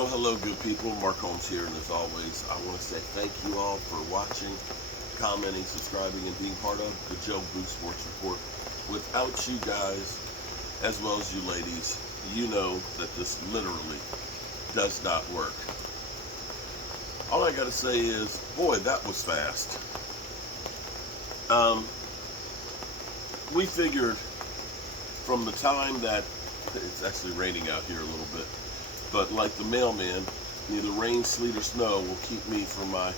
Well, hello, good people. Mark Holmes here, and as always, I want to say thank you all for watching, commenting, subscribing, and being part of the Joe Blue Sports Report. Without you guys, as well as you ladies, you know that this literally does not work. All I got to say is, boy, that was fast. We figured from the time that it's actually raining out here a little bit, but like the mailman, neither rain, sleet, or snow will keep me from my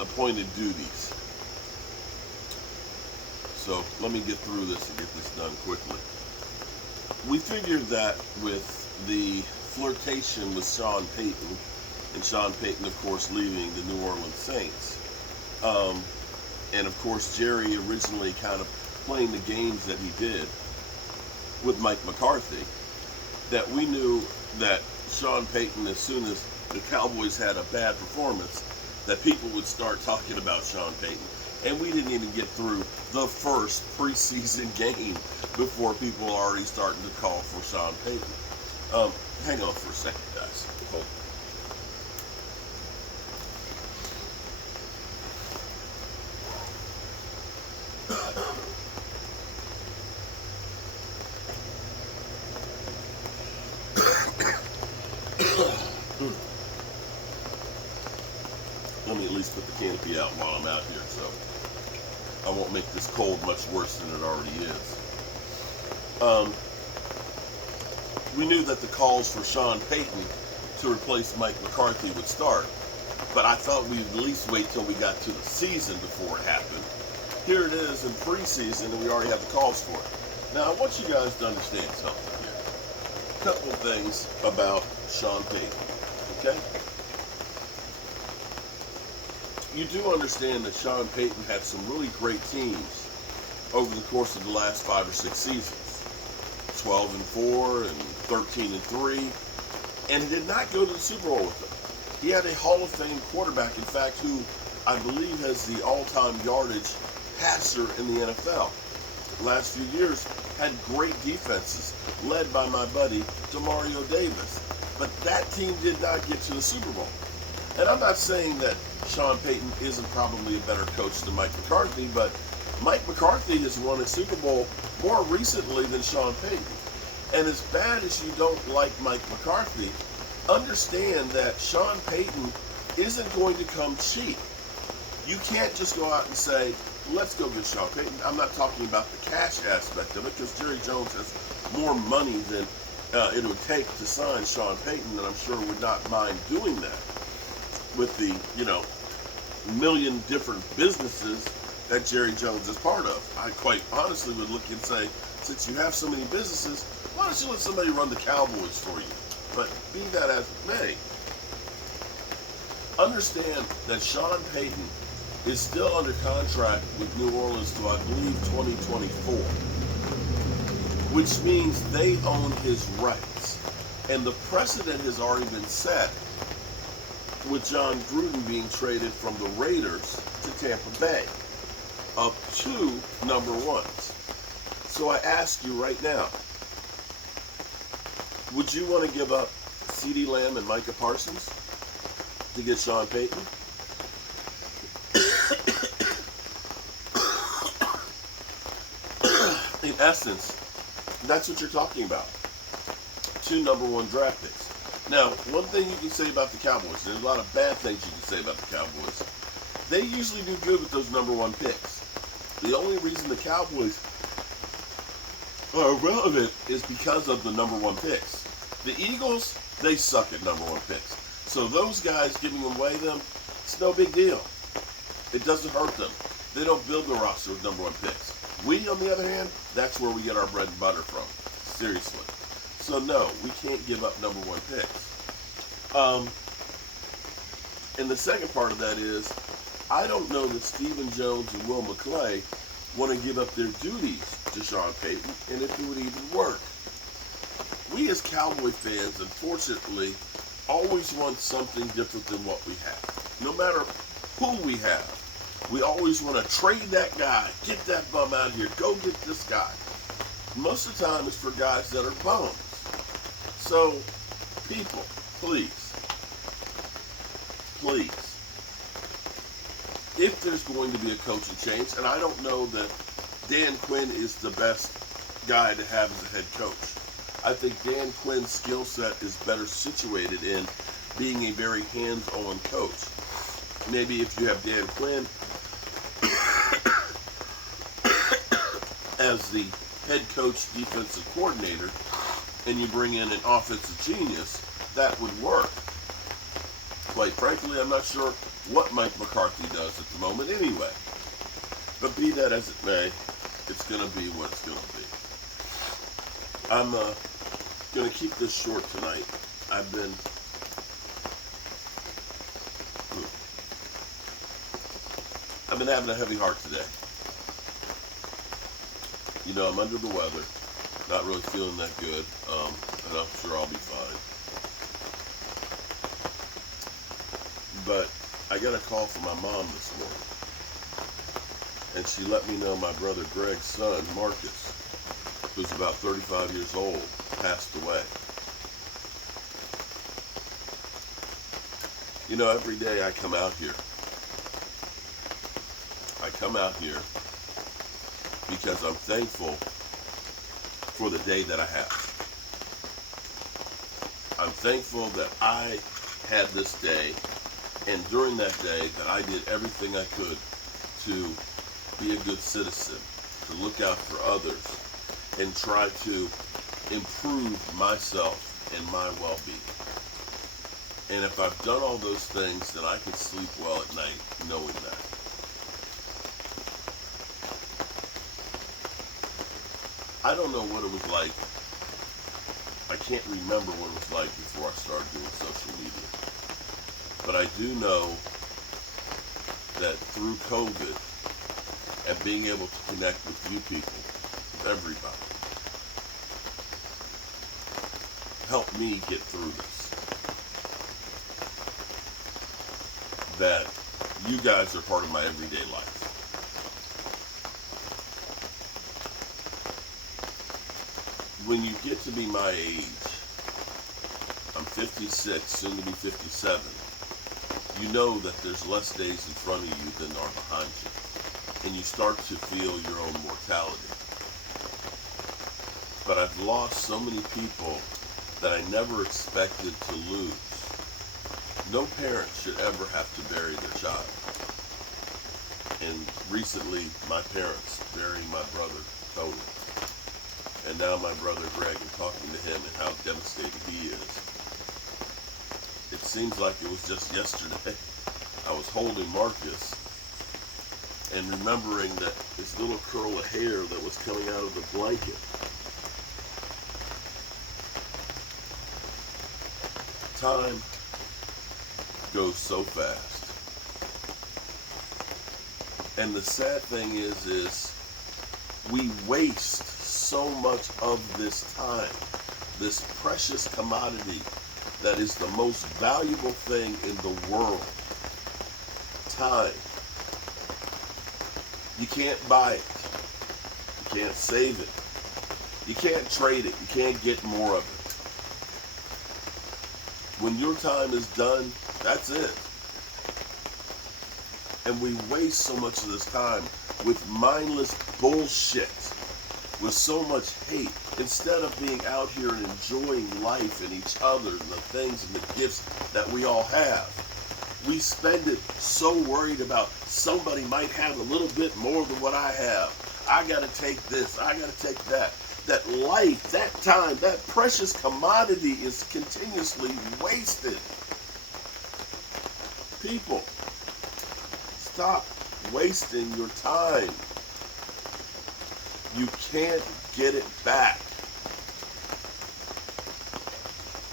appointed duties. So let me get through this and get this done quickly. We figured that with the flirtation with Sean Payton, and Sean Payton, of course, leaving the New Orleans Saints, and of course Jerry originally kind of playing the games that he did with Mike McCarthy, that we knew that Sean Payton, as soon as the Cowboys had a bad performance, that people would start talking about Sean Payton. And we didn't even get through the first preseason game before people are already starting to call for Sean Payton. Hang on for a second, guys. Hold. Let me at least put the canopy out while I'm out here, so I won't make this cold much worse than it already is. We knew that the calls for Sean Payton to replace Mike McCarthy would start, but I thought we'd at least wait till we got to the season before it happened. Here it is in preseason, and we already have the calls for it. Now, I want you guys to understand something here. A couple of things about Sean Payton, okay? You do understand that Sean Payton had some really great teams over the course of the last 5 or 6 seasons. 12-4 and 13-3, and he did not go to the Super Bowl with them. He had a Hall of Fame quarterback, in fact, who I believe has the all-time yardage passer in the NFL. The last few years had great defenses, led by my buddy Demario Davis. But that team did not get to the Super Bowl. And I'm not saying that Sean Payton isn't probably a better coach than Mike McCarthy, but Mike McCarthy has won a Super Bowl more recently than Sean Payton. And as bad as you don't like Mike McCarthy, understand that Sean Payton isn't going to come cheap. You can't just go out and say, let's go get Sean Payton. I'm not talking about the cash aspect of it, because Jerry Jones has more money than it would take to sign Sean Payton, and I'm sure would not mind doing that with the, million different businesses that Jerry Jones is part of. I quite honestly would look and say, since you have so many businesses, why don't you let somebody run the Cowboys for you? But be that as it may, understand that Sean Payton is still under contract with New Orleans to, I believe, 2024, which means they own his rights. And the precedent has already been set with John Gruden being traded from the Raiders to Tampa Bay, up 2 number ones. So I ask you right now, would you want to give up CeeDee Lamb and Micah Parsons to get Sean Payton? In essence, that's what you're talking about. 2 number 1 draft picks. Now, one thing you can say about the Cowboys, there's a lot of bad things you can say about the Cowboys. They usually do good with those number 1 picks. The only reason the Cowboys are relevant is because of the number 1 picks. The Eagles, they suck at number 1 picks. So those guys giving away them, it's no big deal. It doesn't hurt them. They don't build the roster with number 1 picks. We, on the other hand, that's where we get our bread and butter from. Seriously. So no, we can't give up number 1 picks. And the second part of that is, I don't know that Stephen Jones and Will McClay want to give up their duties to Sean Payton, and if it would even work. We as Cowboy fans, unfortunately, always want something different than what we have. No matter who we have, we always want to trade that guy, get that bum out of here, go get this guy. Most of the time it's for guys that are bums. So, people, please, please, if there's going to be a coaching change, and I don't know that Dan Quinn is the best guy to have as a head coach. I think Dan Quinn's skill set is better situated in being a very hands-on coach. Maybe if you have Dan Quinn as the head coach, defensive coordinator, and you bring in an offensive genius, that would work. Quite frankly, I'm not sure what Mike McCarthy does at the moment anyway. But be that as it may, it's going to be what it's going to be. I'm going to keep this short tonight. I've been having a heavy heart today. You know, I'm under the weather, not really feeling that good, and I'm sure I'll be fine. But I got a call from my mom this morning, and she let me know my brother Greg's son, Marcus, who's about 35 years old, passed away. You know, every day I come out here because I'm thankful for the day that I have. I'm thankful that I had this day, and during that day that I did everything I could to be a good citizen, to look out for others, and try to improve myself and my well-being. And if I've done all those things, then I can sleep well at night knowing that. I don't know what it was like. I can't remember what it was like before I started doing social media. But I do know that through COVID and being able to connect with you people, with everybody, helped me get through this. That you guys are part of my everyday life. When you get to be my age, I'm 56, soon to be 57, you know that there's less days in front of you than are behind you. And you start to feel your own mortality. But I've lost so many people that I never expected to lose. No parent should ever have to bury their child. And recently, my parents buried my brother, Tony. And now my brother Greg, and talking to him and how devastated he is. It seems like it was just yesterday. I was holding Marcus and remembering that his little curl of hair that was coming out of the blanket. Time goes so fast. And the sad thing is we waste so much of this time, this precious commodity that is the most valuable thing in the world. Time. You can't buy it. You can't save it. You can't trade it. You can't get more of it. When your time is done, that's it. And we waste so much of this time with mindless bullshit, with so much hate, instead of being out here and enjoying life and each other and the things and the gifts that we all have. We spend it so worried about somebody might have a little bit more than what I have. I gotta take this, I gotta take that. That life, that time, that precious commodity is continuously wasted. People, stop wasting your time. You can't get it back.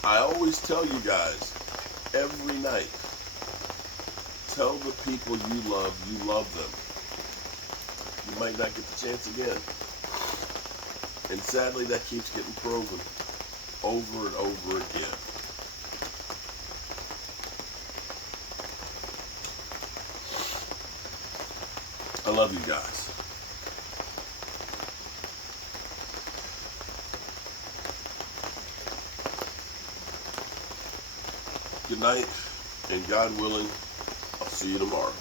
I always tell you guys, every night, tell the people you love them. You might not get the chance again. And sadly, that keeps getting proven over and over again. I love you guys. good night, and God willing, I'll see you tomorrow.